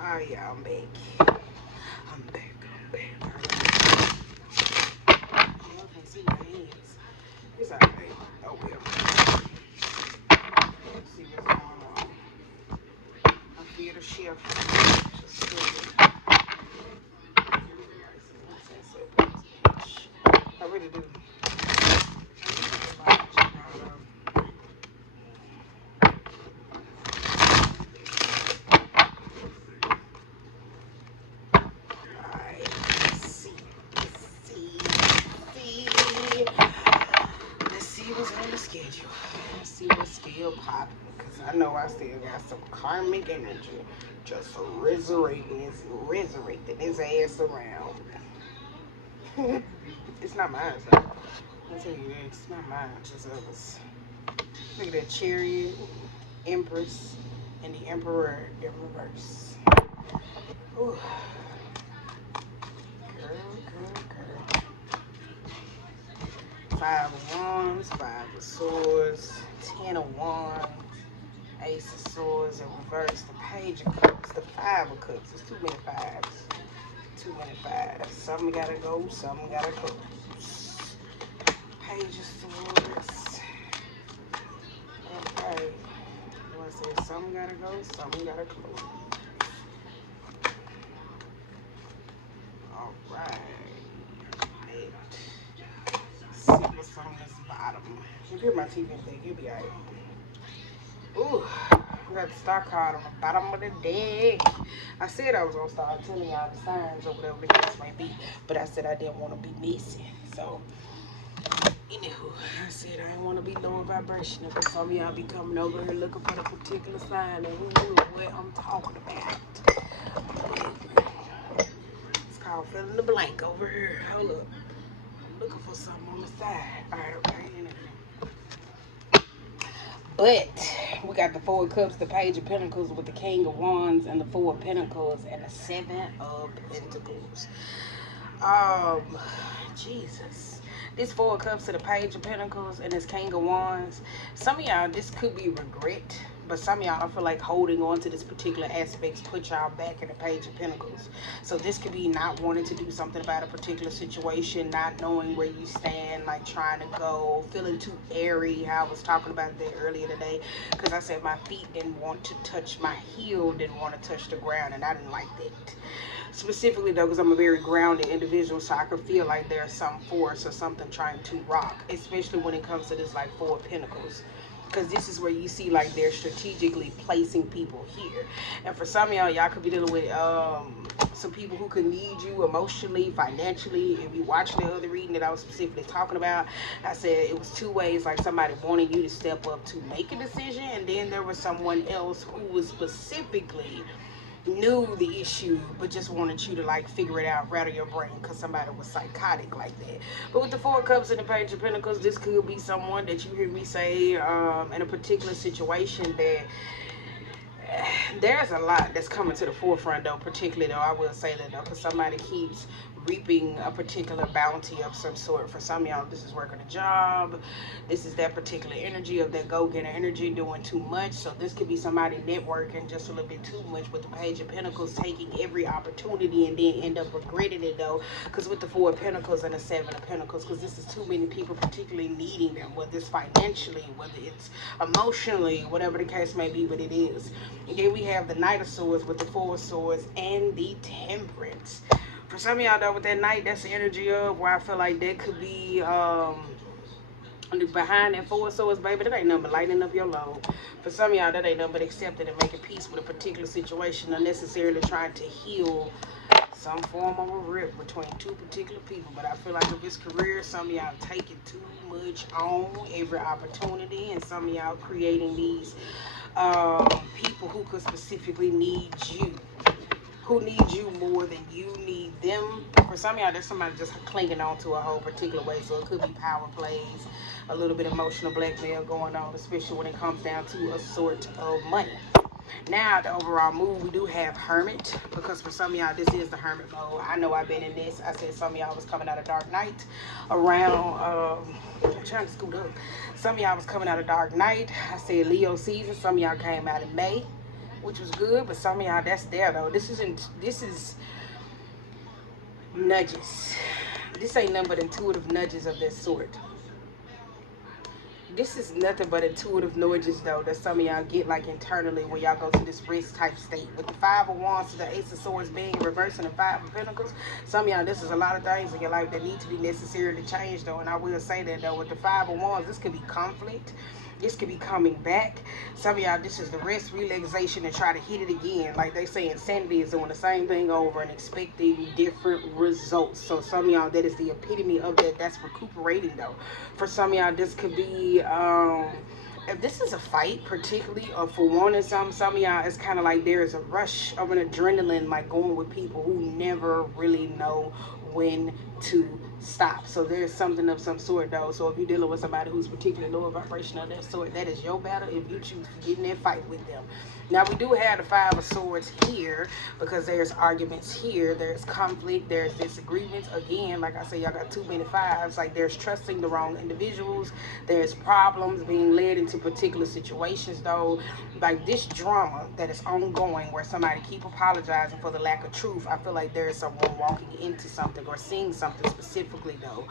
Oh yeah, I'm back. I'm back. I'm back. Y'all can see my hands. It's alright. Oh well. Let's see what's going on. I feel the shift. Just I really do. Alright, let's see. Let's see. Let's see what's on the schedule. Let's see what's still popping. Because I know I still got some karmic energy. Just resurrecting his ass around. It's not mine, so I'll tell you that. It's not mine, just others. Look at that chariot, empress, and the emperor in reverse. Ooh. Girl. Five of wands, five of swords, 10 of wands, ace of swords in reverse, the page of cups, the 5 of cups. There's too many fives. Too many fives. Some gotta go, some gotta close. Page of swords. Okay. What I said, some gotta go, some gotta close. Alright. See what's on this bottom. You get my TV thing, you'll be alright. Ooh, we got the star card on the bottom of the deck. I said I was gonna start telling y'all the signs or whatever the case may be, but I said I didn't want to be messy. So, anywho, I said I didn't want to be lower vibration because some of y'all be coming over here looking for the particular sign and who knew what I'm talking about. It's called filling the blank over here. Hold up. I'm looking for something on the side. Alright, okay, anyway. But we got the 4 of cups, the page of pentacles with the king of wands and the 4 of pentacles and the 7 of pentacles. Jesus. This 4 of cups to the page of pentacles and this king of wands. Some of y'all, this could be regret. But some of y'all, I feel like holding on to this particular aspects put y'all back in the page of pentacles. So this could be not wanting to do something about a particular situation, not knowing where you stand, like trying to go, feeling too airy. How I was talking about that earlier today. Because I said my feet didn't want to touch, my heel didn't want to touch the ground, and I didn't like that. Specifically though, because I'm a very grounded individual, so I could feel like there's some force or something trying to rock, especially when it comes to this like 4 of pentacles, because this is where you see like they're strategically placing people here. And for some of y'all could be dealing with some people who could need you emotionally, financially. If you watch the other reading that I was specifically talking about, I said it was 2 ways, like somebody wanting you to step up to make a decision, and then there was someone else who was specifically knew the issue but just wanted you to like figure it out, rattle your brain, because somebody was psychotic like that. But with the 4 of cups and the page of pentacles, this could be someone that you hear me say in a particular situation that there's a lot that's coming to the forefront though, particularly though I will say that though, because somebody keeps reaping a particular bounty of some sort. For some of y'all, this is working a job, this is that particular energy of that go-getter energy doing too much. So this could be somebody networking just a little bit too much with the page of pentacles, taking every opportunity and then end up regretting it though, because with the 4 of pentacles and the 7 of pentacles, because this is too many people particularly needing them, whether it's financially, whether it's emotionally, whatever the case may be. But it is. And then we have the Knight of Swords with the 4 of Swords and the Temperance. For some of y'all though, with that Knight, that's the energy of where I feel like that could be behind that 4 of Swords, baby. That ain't nothing but lightening up your load. For some of y'all, that ain't nothing but accepting and making peace with a particular situation, unnecessarily trying to heal some form of a rift between two particular people. But I feel like with this career, some of y'all taking too much on every opportunity, and some of y'all creating these people who could specifically need you, who need you more than you need them. For some of y'all, there's somebody just clinging on to a whole particular way. So it could be power plays, a little bit of emotional blackmail going on, especially when it comes down to a sort of money. Now, the overall mood, we do have Hermit, because for some of y'all, this is the Hermit mode. I know I've been in this. I said some of y'all was coming out of Dark Night around, I'm trying to scoot up. Some of y'all was coming out of Dark Night. I said Leo season. Some of y'all came out in May, which was good. But some of y'all, that's there though. This is nudges. This ain't nothing but intuitive nudges of that sort. This is nothing but intuitive nudges though that some of y'all get like internally when y'all go to this rest type state. With the Five of Wands, the Ace of Swords being reversed, and the Five of Pentacles, some of y'all, this is a lot of things in your life that need to be necessary to change though. And I will say that though, with the Five of Wands, this could be conflict. This could be coming back. Some of y'all, this is the rest, relaxation, and try to hit it again. Like they say, insanity is doing the same thing over and expecting different results. So some of y'all, that is the epitome of that. That's recuperating though. For some of y'all, this could be if this is a fight particularly, or for wanting some of y'all, it's kind of like there's a rush of an adrenaline, like going with people who never really know when to stop. So there's something of some sort though. So if you're dealing with somebody who's particularly lower vibration of that sort, that is your battle if you choose to get in that fight with them. Now we do have the Five of Swords here because there's arguments here, there's conflict, there's disagreements. Again, like I said, y'all got too many fives. Like there's trusting the wrong individuals, there's problems being led into particular situations though. Like this drama that is ongoing where somebody keep apologizing for the lack of truth. I feel like there is someone walking into something or seeing something specifically though,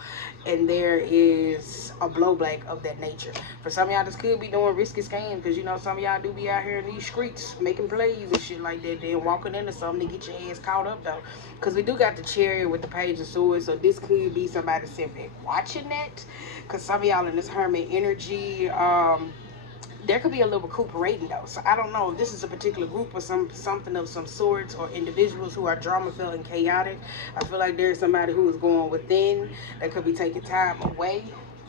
and there is a blowback of that nature. For some of y'all, this could be doing risky scams because you know some of y'all do be out here in these streets making plays and shit like that, then walking into something to get your ass caught up though. Because we do got the Chariot with the Page of Swords, so this could be somebody sitting back watching that. Because some of y'all in this Hermit energy, there could be a little recuperating though. So I don't know if this is a particular group or something of some sorts, or individuals who are drama filled and chaotic. I feel like there's somebody who is going within that could be taking time away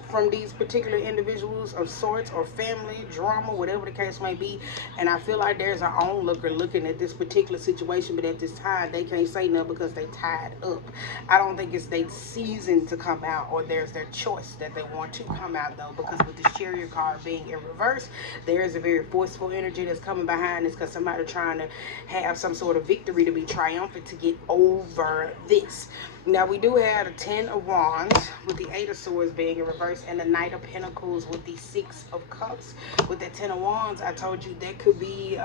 from these particular individuals of sorts, or family drama, whatever the case may be. And I feel like there's an onlooker looking at this particular situation, but at this time they can't say nothing because they tied up. I don't think it's their season to come out, or there's their choice that they want to come out though, because with this Chariot card being in reverse, there is a very forceful energy that's coming behind this, because somebody trying to have some sort of victory, to be triumphant, to get over this. Now we do have the Ten of Wands with the Eight of Swords being in reverse, and the Knight of Pentacles with the Six of Cups. With the Ten of Wands, I told you that could be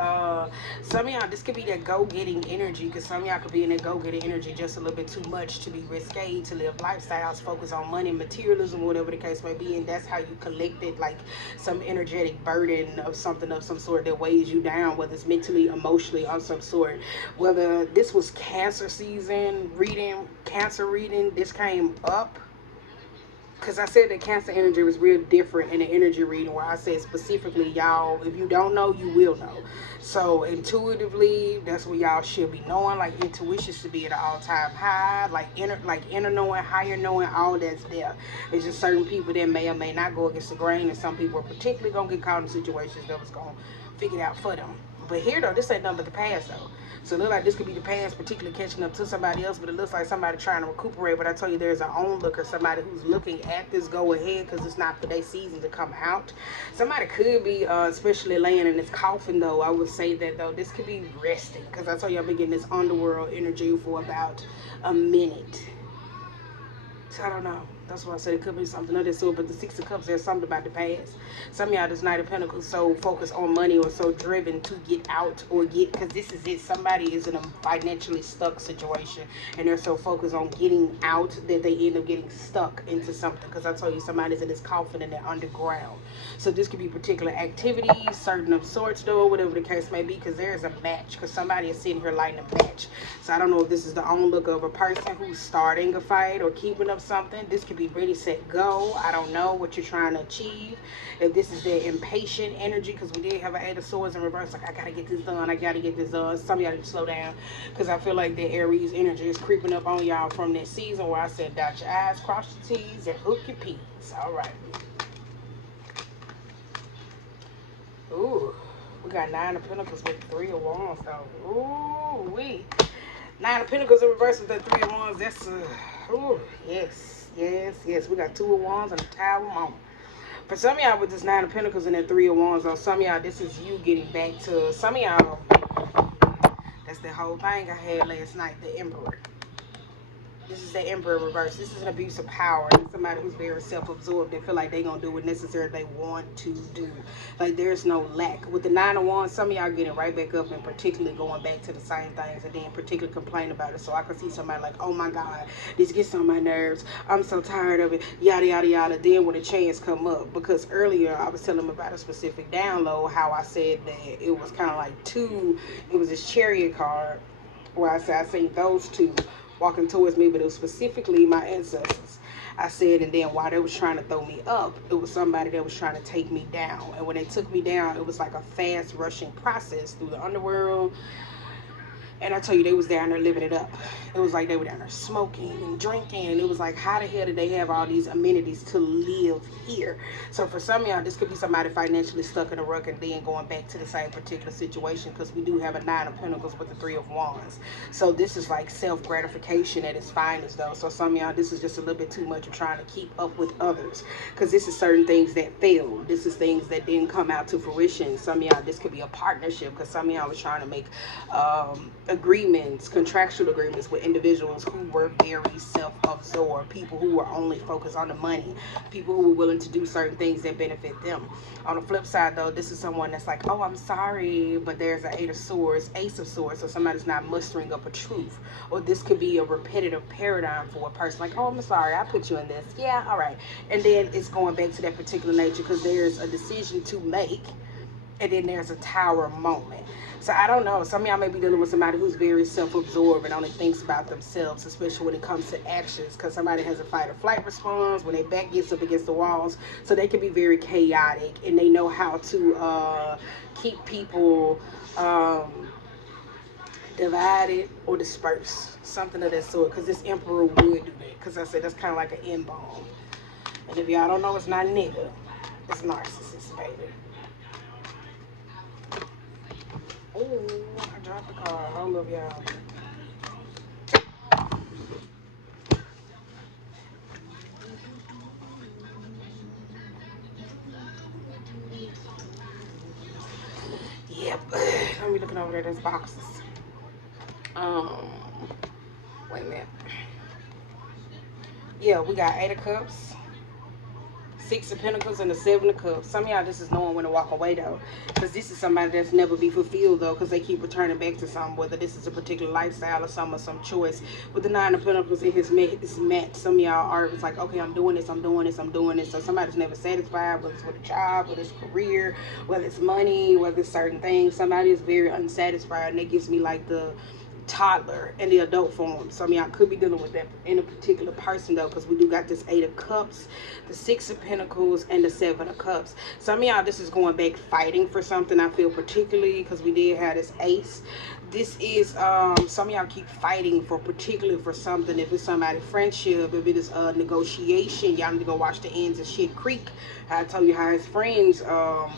some of y'all, this could be that go-getting energy, because some of y'all could be in that go-getting energy just a little bit too much to be risque, to live lifestyles, focus on money, materialism, whatever the case may be, and that's how you collect it, like some energetic burden of something of some sort that weighs you down, whether it's mentally, emotionally, or some sort. Whether this was Cancer season reading, Cancer reading, this came up because I said that Cancer energy was real different in the energy reading, where I said specifically, y'all, if you don't know, you will know. So intuitively, that's what y'all should be knowing. Like intuition should be at an all-time high, like inner knowing, higher knowing, all that's there. It's just certain people that may or may not go against the grain, and some people are particularly gonna get caught in situations that was gonna figure it out for them. But here though, this ain't nothing but the past though. So it looks like this could be the past, particularly catching up to somebody else, but it looks like somebody trying to recuperate. But I told you there's an onlooker, somebody who's looking at this go ahead, because it's not for their season to come out. Somebody could be especially laying in this coffin though. I would say that though, this could be resting, because I told you I've been getting this underworld energy for about a minute. So I don't know. That's why I said it could be something of this sort. But the Six of Cups, there's something about the past. Some of y'all, this Knight of Pentacles, so focused on money, or so driven to get out, or get, because this is it. Somebody is in a financially stuck situation, and they're so focused on getting out that they end up getting stuck into something. Because I told you somebody's in this coffin and they're underground. So this could be particular activities, certain of sorts though, whatever the case may be, because there's a match. Because somebody is sitting here lighting a match. So I don't know if this is the onlooker of a person who's starting a fight or keeping up something. This could be ready, set, go. I don't know what you're trying to achieve. If this is the impatient energy, because we did have an Eight of Swords in reverse, like I gotta get this done, I gotta get this done. Some of y'all need to slow down, because I feel like the Aries energy is creeping up on y'all from that season where I said dot your I's, cross your T's, and hook your P's. All right. Ooh, we got Nine of Pentacles with Three of Wands though. Ooh, Nine of Pentacles in reverse with the Three of Wands. That's ooh, yes. We got Two of Wands and a Tower moment. For some of y'all with this Nine of Pentacles and that Three of Wands, or some of y'all, this is you getting back to, some of y'all, that's the whole thing I had last night, the Emperor. This is the Emperor reverse. This is an abuse of power. And somebody who's very self-absorbed. They feel like they're going to do what necessary they want to do. Like there's no lack. With the Nine of Wands, some of y'all getting right back up and particularly going back to the same things and then particularly complain about it. So I can see somebody like, oh my God, this gets on my nerves. I'm so tired of it. Yada, yada, yada. Then when a chance come up. Because earlier I was telling them about a specific download, how I said that it was kind of like two. It was this Chariot card where I said I seen those two walking towards me, but it was specifically my ancestors. I said, and then while they was trying to throw me up, it was somebody that was trying to take me down. And when they took me down, it was like a fast rushing process through the underworld. And I tell you, they was down there living it up. It was like they were down there smoking and drinking. And it was like, how the hell did they have all these amenities to live here? So for some of y'all, this could be somebody financially stuck in a rut and then going back to the same particular situation, because we do have a Nine of Pentacles with the Three of Wands. So this is like self-gratification at its finest, though. So some of y'all, this is just a little bit too much of trying to keep up with others, because this is certain things that failed. This is things that didn't come out to fruition. Some of y'all, this could be a partnership, because some of y'all was trying to make agreements, contractual agreements with individuals who were very self-absorbed, people who were only focused on the money, people who were willing to do certain things that benefit them. On the flip side, though, this is someone that's like, oh, I'm sorry, but there's an Eight of Swords, Ace of Swords, so somebody's not mustering up a truth. Or this could be a repetitive paradigm for a person, like, oh, I'm sorry, I put you in this. Yeah, all right. And then it's going back to that particular nature, because there's a decision to make, and then there's a Tower moment. So I don't know. Some of y'all may be dealing with somebody who's very self-absorbed and only thinks about themselves, especially when it comes to actions, because somebody has a fight or flight response when their back gets up against the walls. So they can be very chaotic, and they know how to keep people divided or dispersed, something of that sort, because this Emperor would do that, because I said that's kind of like an M-bomb. And if y'all don't know, it's not a nigga, it's narcissist, baby. Oh, I dropped the card. I love y'all. Yep. Let me looking over there. There's boxes. Um, Wait a minute. Yeah, we got Eight of Cups, Six of Pentacles, and the Seven of Cups. Some of y'all, this is knowing when to walk away, though, because this is somebody that's never be fulfilled, though, because they keep returning back to something, whether this is a particular lifestyle or some choice. With the Nine of Pentacles, it has met. Some of y'all are, it's like, okay, I'm doing this, I'm doing this, I'm doing this. So somebody's never satisfied, whether it's with a job, whether it's career, whether it's money, whether it's certain things. Somebody is very unsatisfied, and that gives me like the toddler in the adult form. Some of y'all could be dealing with that in a particular person, though, because we do got this Eight of Cups, the Six of Pentacles, and the Seven of Cups. Some of y'all, this is going back fighting for something. I feel particularly because we did have this Ace. This is some of y'all keep fighting for, particularly for something. If it's somebody friendship, if it is a negotiation, y'all need to go watch the ends of Shit Creek. I told you how his friends, how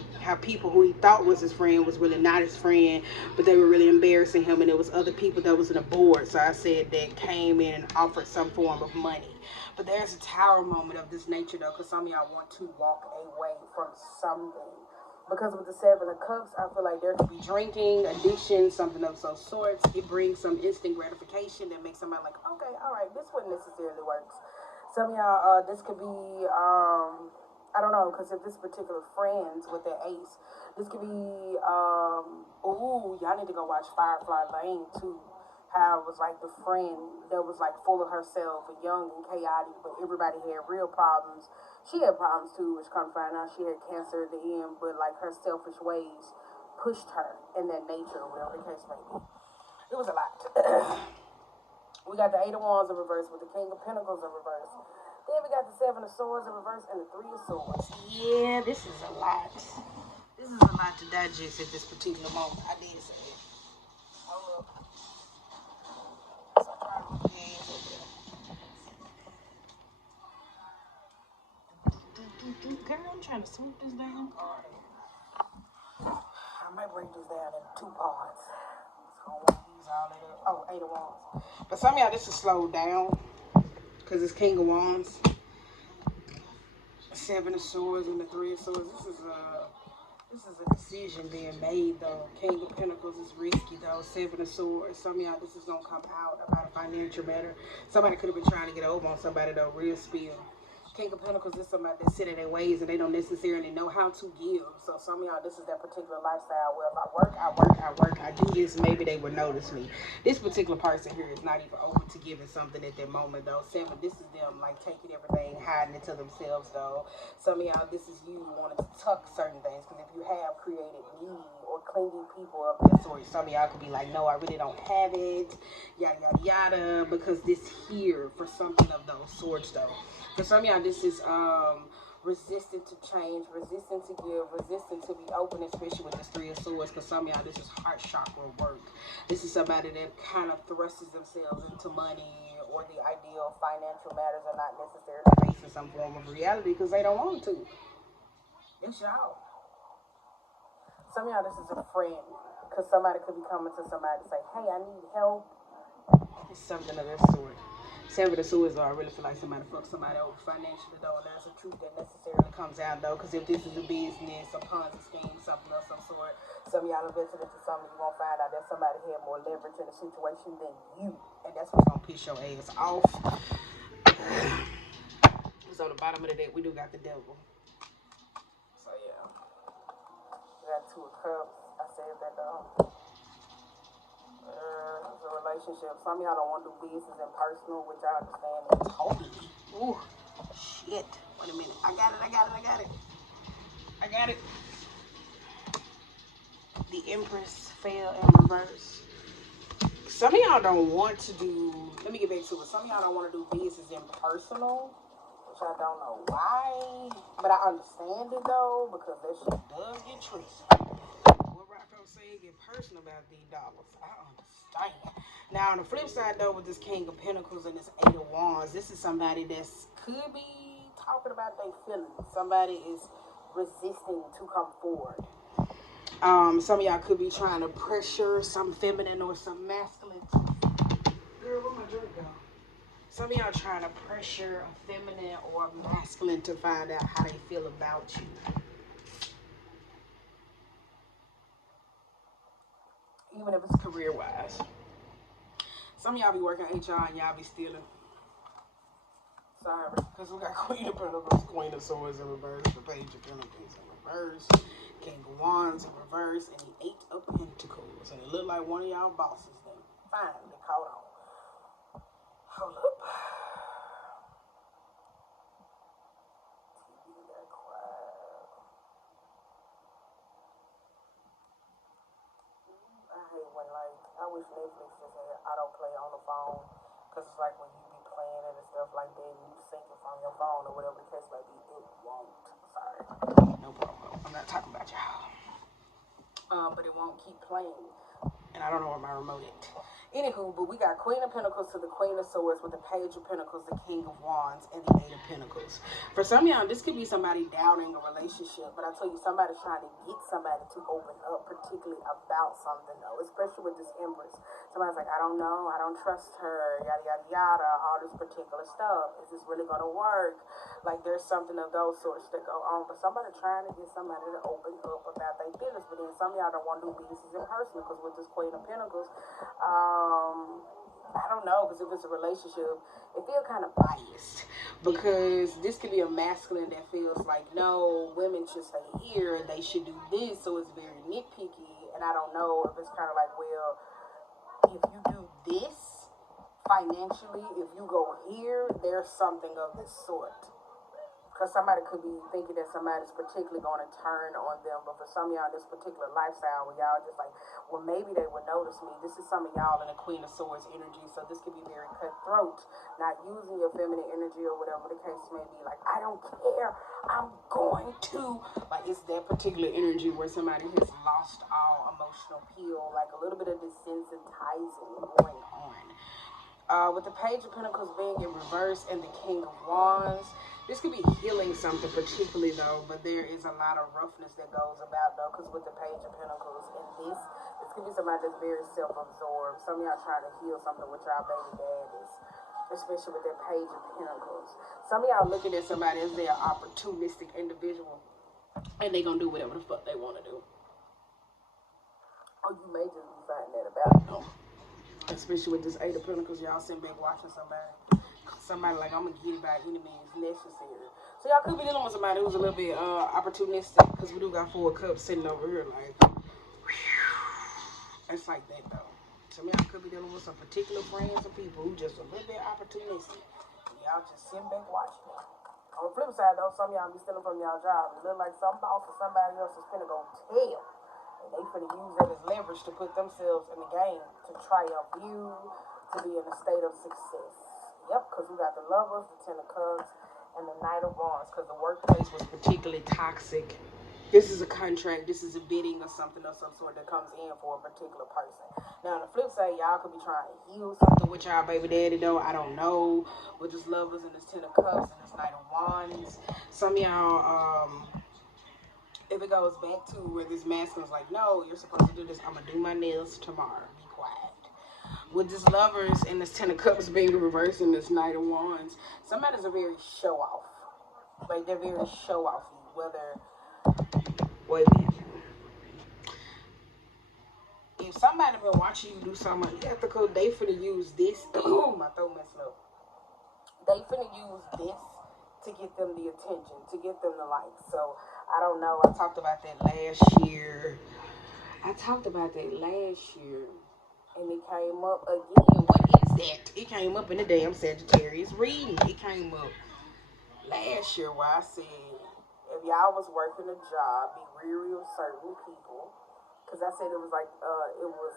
people who he thought was his friend was really not his friend, but they were really embarrassing him, and it was other people that was in the board. So I said that came in and offered some form of money. But there's a Tower moment of this nature, though, because some of y'all want to walk away from something. Because with the Seven of Cups, I feel like there could be drinking, addiction, something of those sorts. It brings some instant gratification that makes somebody like, okay, all right, this wouldn't necessarily works. Some of y'all, this could be, I don't know, because if this particular friends with their Ace, this could be, ooh, y'all need to go watch Firefly Lane, too. How it was like the friend that was like full of herself and young and chaotic, but everybody had real problems. She had problems too, which come to find out she had cancer at the end, but like her selfish ways pushed her in that nature, or whatever the case may be. It was a lot. We got the Eight of Wands in reverse with the King of Pentacles in reverse. Then we got the Seven of Swords in reverse and the Three of Swords. Yeah, this is a lot. This is a lot to digest at this particular moment. I did say it. Hold up. Girl, I'm trying to swoop this down card. I might break this down in two parts. So I want to use all of it. Oh, Eight of Wands. But some of y'all, this is slowed down because it's King of Wands, Seven of Swords, and the Three of Swords. This is a decision being made, though. King of Pentacles is risky, though. Seven of Swords. Some of y'all, this is going to come out about a financial matter. Somebody could have been trying to get over on somebody, though. Real spill. King of Pentacles is somebody that's set in their ways and they don't necessarily know how to give. So some of y'all, this is that particular lifestyle where if I work, I do this, maybe they would notice me. This particular person here is not even open to giving something at that moment, though. Seven, this is them like taking everything, hiding it to themselves, though. Some of y'all, this is you wanting to tuck certain things, because if you have created needy or clingy people of this sort, some of y'all could be like, no, I really don't have it, yada yada yada, because this here for something of those sorts, though. For some of y'all, this is resistant to change, resistant to give, resistant to be open, especially with this Three of Swords, because some of y'all, this is heart chakra work. This is somebody that kind of thrusts themselves into money or the idea of financial matters are not necessarily facing some form of reality because they don't want to. It's y'all. Some of y'all, this is a friend, because somebody could be coming to somebody to say, hey, I need help. It's something of that sort. Seven of Swords, I really feel like somebody fucked somebody over financially, though, and that's a truth that necessarily comes out, though, because if this is a business, a Ponzi scheme, something of some sort, some of y'all invested into something, you're going to find out that somebody had more leverage in the situation than you, and that's what's going to piss your ass off. So on the bottom of the deck, we do got the devil. So, yeah. We got Two of Cups. I said that, though. It's a relationship. Some of y'all don't want to do business and personal, which I understand is totally. Ooh, shit. Wait a minute. I got it. The Empress fell in reverse. Some of y'all don't want to do, let me get back to it. Some of y'all don't want to do business in personal, which I don't know why, but I understand it, though, because that shit does get tricky. What Rocco said, get personal about these dollars. I understand. Now, on the flip side, though, with this King of Pentacles and this Eight of Wands, this is somebody that could be talking about their feelings. Somebody is resisting to come forward. Some of y'all could be trying to pressure some feminine or some masculine. Girl, where my drink go? Some of y'all trying to pressure a feminine or a masculine to find out how they feel about you. Even if it's career-wise. Some of y'all be working HR and y'all be stealing. Sorry, because we got Queen of Pentacles, Queen of Swords in reverse, the Page of Pentacles in reverse, King of Wands in reverse, and the Eight of Pentacles. And it looked like one of y'all bosses then finally caught on. Hold up. TV got quiet. I hate when, like, I wish Netflix just had autoplay on the phone, because it's like when you be playing it and stuff like that, and you sync it from your phone or whatever the case may be, it won't. Sorry. No problem. I'm not talking about y'all. But it won't keep playing. And I don't know where my remote is. Anywho, but we got Queen of Pentacles to the Queen of Swords with the Page of Pentacles, the King of Wands, and the Eight of Pentacles. For some of y'all, this could be somebody doubting a relationship, but I tell you, somebody's trying to get somebody to open up, particularly about something, though, especially with this Empress. Somebody's like, I don't know, I don't trust her, yada, yada, yada, all this particular stuff. Is this really going to work? Like, there's something of those sorts that go on, but somebody trying to get somebody to open up about their business, but then some of y'all don't want to do business in person, because with this Queen of Pentacles, I don't know, because if it's a relationship, it feels kind of biased, because this could be a masculine that feels like, no, women should stay here, they should do this, so it's very nitpicky, and I don't know if it's kind of like, well, if you do this financially, if you go here, there's something of this sort. Because somebody could be thinking that somebody's particularly going to turn on them. But for some of y'all, this particular lifestyle where y'all just like, well, maybe they would notice me. This is some of y'all in the Queen of Swords energy. So this could be very cutthroat. Not using your feminine energy or whatever the case may be. Like, I don't care. I'm going to. Like, it's that particular energy where somebody has lost all emotional appeal. Like a little bit of desensitizing going on. With the Page of Pentacles being in reverse and the King of Wands, this could be healing something particularly, though, but there is a lot of roughness that goes about, though, because with the Page of Pentacles and this could be somebody that's very self-absorbed. Some of y'all trying to heal something with y'all baby daddies, especially with that Page of Pentacles. Some of y'all looking at somebody as their opportunistic individual. and they gonna do whatever the fuck they want to do. Or you may just be finding that about them. Especially with this Eight of Pentacles, y'all sitting back watching somebody like, I'm gonna get it by any means necessary. So y'all could be dealing with somebody who's a little bit opportunistic, because we do got Four of Cups sitting over here like, it's like that though. Some of y'all could be dealing with some particular friends or people who just a little bit opportunistic. Y'all just sitting back watching them. On the flip side though, some of y'all be stealing from y'all job. It look like some boss or somebody else is finna go tell. And they finna use that as leverage to put themselves in the game, to triumph you, to be in a state of success. Yep, because we got the Lovers, the Ten of Cups, and the Knight of Wands, because the workplace was particularly toxic. This is a contract, this is a bidding or something of some sort that comes in for a particular person. Now, on the flip side, y'all could be trying to heal something with y'all baby daddy, though. I don't know. With this Lovers and this Ten of Cups and this Knight of Wands. Some of y'all, if it goes back to where this masculine's like, no, you're supposed to do this. I'm going to do my nails tomorrow. Be quiet. With this Lovers and this Ten of Cups being reversed and this Knight of Wands, somebody's a very show-off. Like, they're very show-offy. Whether, wait a minute. If somebody been watching you do something unethical, they finna use this. Oh, my throat messing up. They finna use this to get them the attention, to get them the likes. So, I don't know. I talked about that last year. And it came up again. What is that? It came up in the damn Sagittarius reading. It came up last year where I said, if y'all was working a job, be weary of certain people. Because I said it was like, it was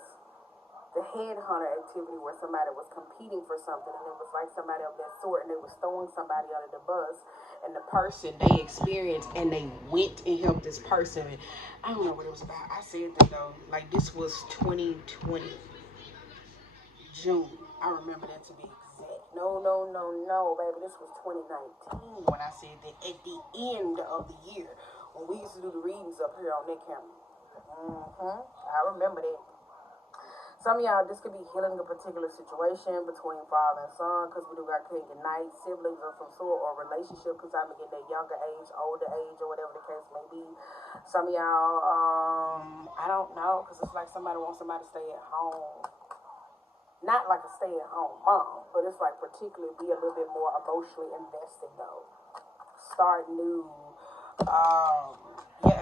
the headhunter activity where somebody was competing for something, and it was like somebody of that sort, and they was throwing somebody under the bus, and the person they experienced, and they went and helped this person. And I don't know what it was about. I said that though, like this was 2020 June. I remember that to be exact. No, baby, this was 2019 when I said that at the end of the year when we used to do the readings up here on that camera. I remember that. Some of y'all, this could be healing a particular situation between father and son, because we do got King and Knight, siblings of some sort, or relationship, because I'm in that younger age, older age, or whatever the case may be. Some of y'all, I don't know, because it's like somebody wants somebody to stay at home. Not like a stay-at-home mom, but it's like particularly be a little bit more emotionally invested though. Start new.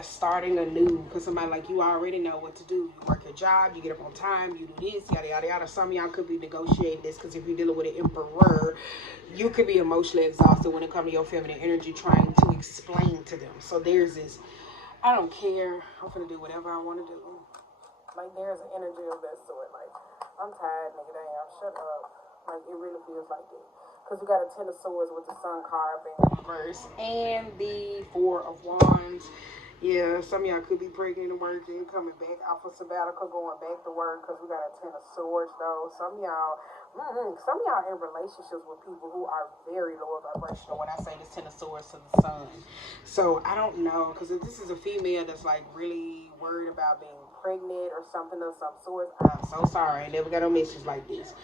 Starting anew, because somebody like you already know what to do. You work your job, you get up on time, you do this, yada yada yada. Some of y'all could be negotiating this, because if you're dealing with an emperor, you could be emotionally exhausted when it comes to your feminine energy, trying to explain to them. So there's this, I don't care, I'm gonna do whatever I want to do. Like there's an energy of that sort. Like, I'm tired, nigga, damn, shut up. Like, it really feels like that. Because we got a Ten of Swords with the Sun card being reversed, and the Four of Wands. Yeah, some of y'all could be pregnant and working, coming back off of sabbatical, going back to work, because we got a Ten of Swords, though. Some of y'all in relationships with people who are very low vibrational when I say this Ten of Swords to the Sun. So, I don't know, because if this is a female that's, like, really worried about being pregnant or something of some sort, I'm so sorry. I never got no message like this.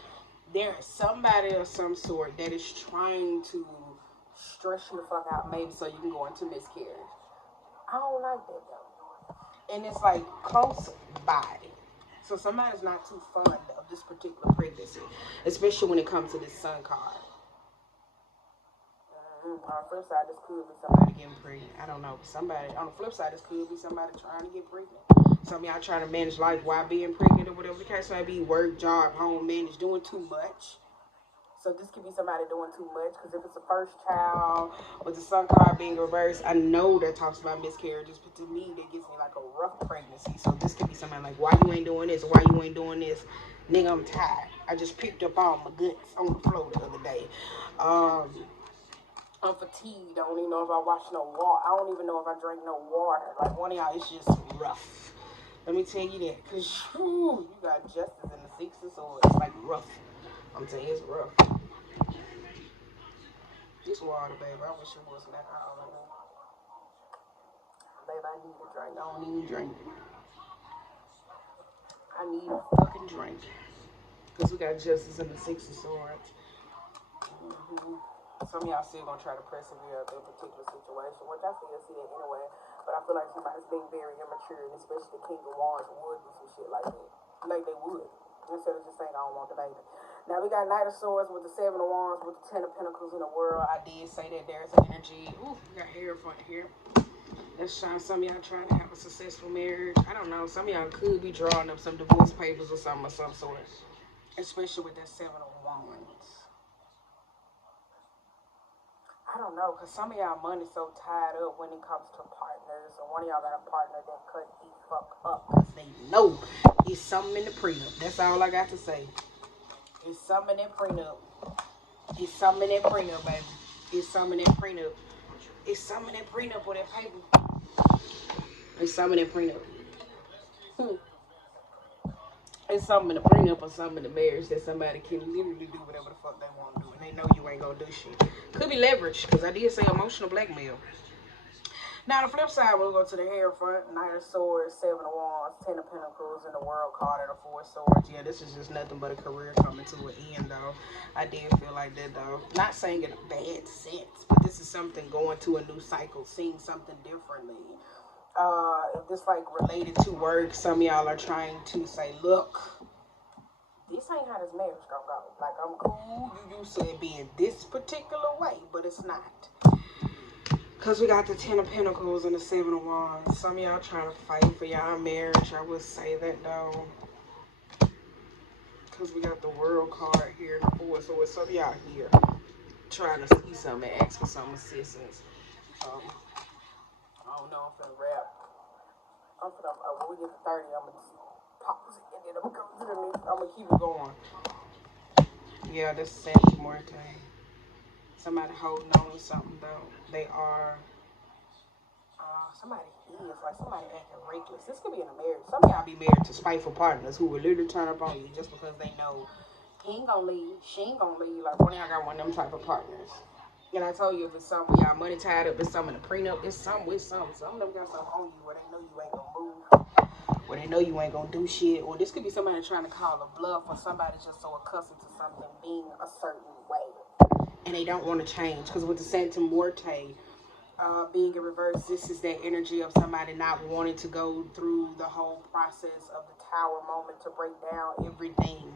There is somebody of some sort that is trying to stress you the fuck out, maybe so you can go into miscarriage. I don't like that though. And it's like close by. So somebody's not too fond of this particular pregnancy, especially when it comes to this Sun card. On the flip side, this could be somebody getting pregnant. I don't know. Somebody on the flip side, this could be somebody trying to get pregnant. Some of y'all trying to manage life while being pregnant or whatever the case may be. Work, job, home, manage, doing too much. So this could be somebody doing too much, because if it's a first child with the Sun card being reversed, I know that talks about miscarriages, but to me that gives me like a rough pregnancy. So this could be somebody like, why you ain't doing this? Why you ain't doing this? Nigga, I'm tired. I just picked up all my guts on the floor the other day. I'm fatigued. I don't even know if I watch no water. I don't even know if I drink no water. Like, one of y'all, it's just rough. Let me tell you that, because you got Justice in the Six of Swords. It's like rough. I'm telling you, it's rough. This water, baby, I wish it wasn't that hot. Baby, I need a drink. I don't even drink. I need a fucking drink. Because we got Justice in the Six of Swords. Some of y'all still gonna try to persevere through a particular situation, which I still see it anyway. But I feel like somebody's being very immature, and especially the King of Wands would do some shit like that. Like they would. Instead of just saying, I don't want the baby. Now we got Knight of Swords with the Seven of Wands with the Ten of Pentacles in the world. I did say that there's an energy. Ooh, we got hair front here. Let's shine some of y'all trying to have a successful marriage. I don't know. Some of y'all could be drawing up some divorce papers or something of some sort. Especially with that Seven of Wands. I don't know, because some of y'all money so tied up when it comes to partners. Or one of y'all got a partner that cut the fuck up because they know it's something in the prenup. That's all I got to say. It's something in that prenup. It's something in that prenup, baby. It's something in that prenup. It's something in that prenup or that paper. It's something in that prenup. It's something in the prenup or something in the marriage that somebody can literally do whatever the fuck they want to do. And they know you ain't going to do shit. Could be leverage, because I did say emotional blackmail. Now, the flip side, we'll go to the hair front. Knight of Swords, Seven of Wands, Ten of Pentacles, and the World card and the Four of Swords. Yeah, this is just nothing but a career coming to an end, though. I did feel like that, though. Not saying in a bad sense, but this is something going to a new cycle, seeing something differently. If this like related to work, some of y'all are trying to say, look, this ain't how this marriage gonna go. Like, I'm cool, you used to it being this particular way, but it's not. Because we got the Ten of Pentacles and the Seven of Wands. Some of y'all trying to fight for y'all marriage. I would say that, though. Because we got the World card here in the Four. So with some of y'all here trying to see something and ask for some assistance. I don't know if I'm finna rap. When we get to 30, I'm going to pause it. And then I'm going to go to the next. I'm going to keep it going. Yeah, this is Santa Muerte. Somebody holding on to something, though. They are... somebody is, like somebody acting reckless. This could be in a marriage. Some of y'all be married to spiteful partners who will literally turn up on you just because they know he ain't gonna leave, she ain't gonna leave. Like one of y'all got one of them type of partners. And I told you if it's some of y'all money tied up, it's some in the prenup, it's some with some. Some of them got something on you where they know you ain't gonna move, where they know you ain't gonna do shit. Or this could be somebody trying to call a bluff, or somebody just so accustomed to something being a certain way. And they don't want to change. Because with the Santa Muerte, being in reverse, this is that energy of somebody not wanting to go through the whole process of the tower moment to break down everything,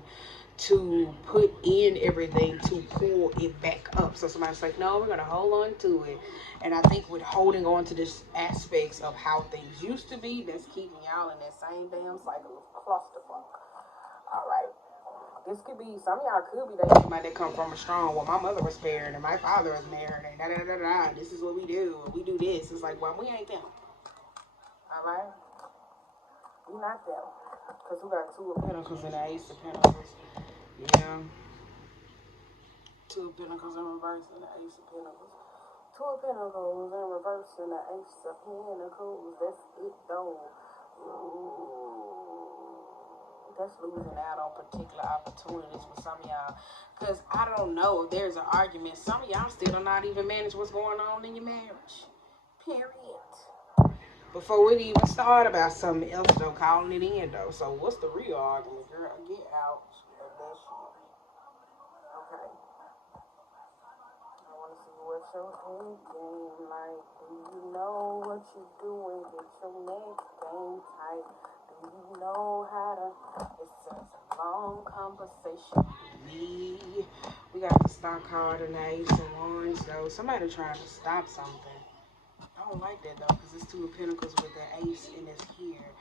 to put in everything, to pull it back up. So somebody's like, no, we're going to hold on to it. And I think with holding on to this aspects of how things used to be, that's keeping y'all in that same damn cycle of clusterfuck. All right. This could be, some of y'all could be dating somebody that come from a strong, well, my mother was married and my father was married and da-da-da-da-da. This is what we do. We do this. It's like, well, we ain't them. All right? We not them. Because we got Two of Pentacles and the Ace of Pentacles. Yeah. Two of Pentacles in reverse and the Ace of Pentacles. Two of Pentacles in reverse and the Ace of Pentacles. That's it, though. Ooh. That's losing out on particular opportunities for some of y'all. Because I don't know, there's an argument. Some of y'all still do not even manage what's going on in your marriage. Period. Before it even started about something else, though, calling it in, though. So what's the real argument, girl? Get out of that shit. Okay. I want to see what your end game like. Do you know what you're doing? Get your neck game tight. Do you know how to... It's a long conversation with me. We got the Star card and the Ace of Wands, though. Somebody trying to stop something. I don't like that, though, because it's Two of Pentacles with the Ace and it's here.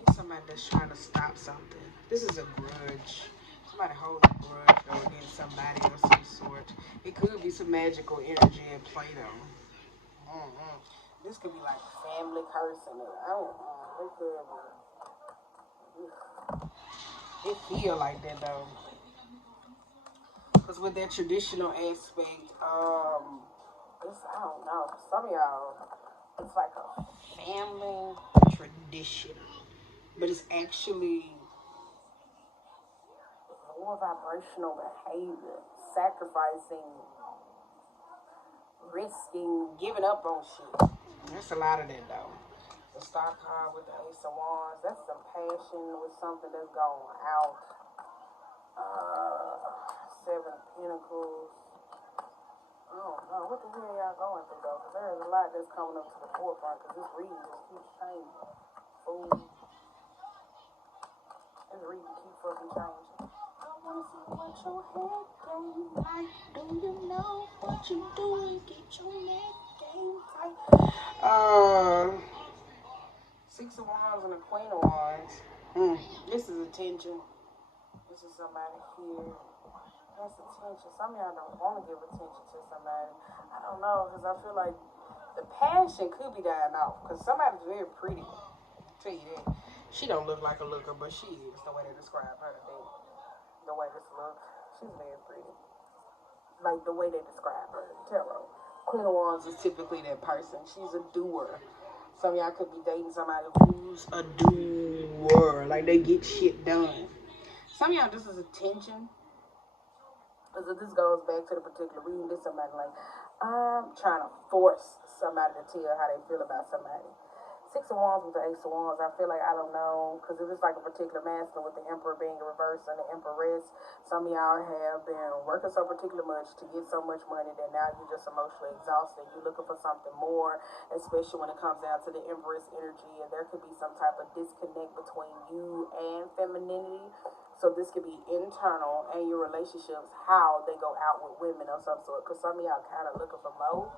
It's somebody that's trying to stop something. This is a grudge. Somebody holding a grudge, though, against somebody of some sort. It could be some magical energy at play, though. This could be like a family curse and I don't know. It could be. It feel like that, though. Because with that traditional aspect, it's, I don't know. For some of y'all, it's like a family tradition. But it's actually more vibrational behavior. Sacrificing, risking, giving up on shit. That's a lot of that, though. The Star card with the Ace of Wands, that's some passion with something that's going out. Seven of Pentacles. I don't know. What the hell y'all going through, though? Because there's a lot that's coming up to the forefront because this reading just keeps changing. Fool. This reading keeps fucking changing. I want to see what your head game like. Do you know what you doing? Get your neck game tight. Six of Wands and the Queen of Wands. This is attention. This is somebody here. That's attention. Some of y'all don't want to give attention to somebody. I don't know, because I feel like the passion could be dying off. Because somebody's very pretty. I'll tell you that. She don't look like a looker, but she is the way they describe her to me. The way this look. She's very pretty. Like the way they describe her. Tarot. Queen of Wands is typically that person. She's a doer. Some of y'all could be dating somebody who's a doer. Like they get shit done. Some of y'all, this is attention. Because if this goes back to the particular reading, this somebody like, I'm trying to force somebody to tell how they feel about somebody. Six of Wands with the Ace of Wands, I feel like, I don't know, because if it's like a particular masculine with the Emperor being in reverse and the Empress, some of y'all have been working so particular much to get so much money that now you're just emotionally exhausted. You're looking for something more, especially when it comes down to the Empress energy, and there could be some type of disconnect between you and femininity. So this could be internal and your relationships, how they go out with women of some sort, because some of y'all kind of looking for more.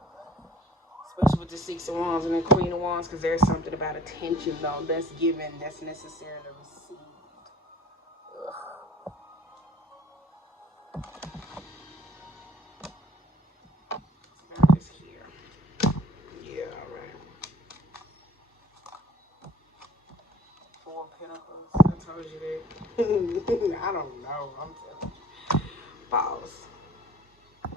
Especially with the Six of Wands and the Queen of Wands, because there's something about attention, though, that's given, that's necessarily received. Now it's here. Yeah, alright. Four of Pentacles. I told you that. I don't know. I'm telling you. Pause.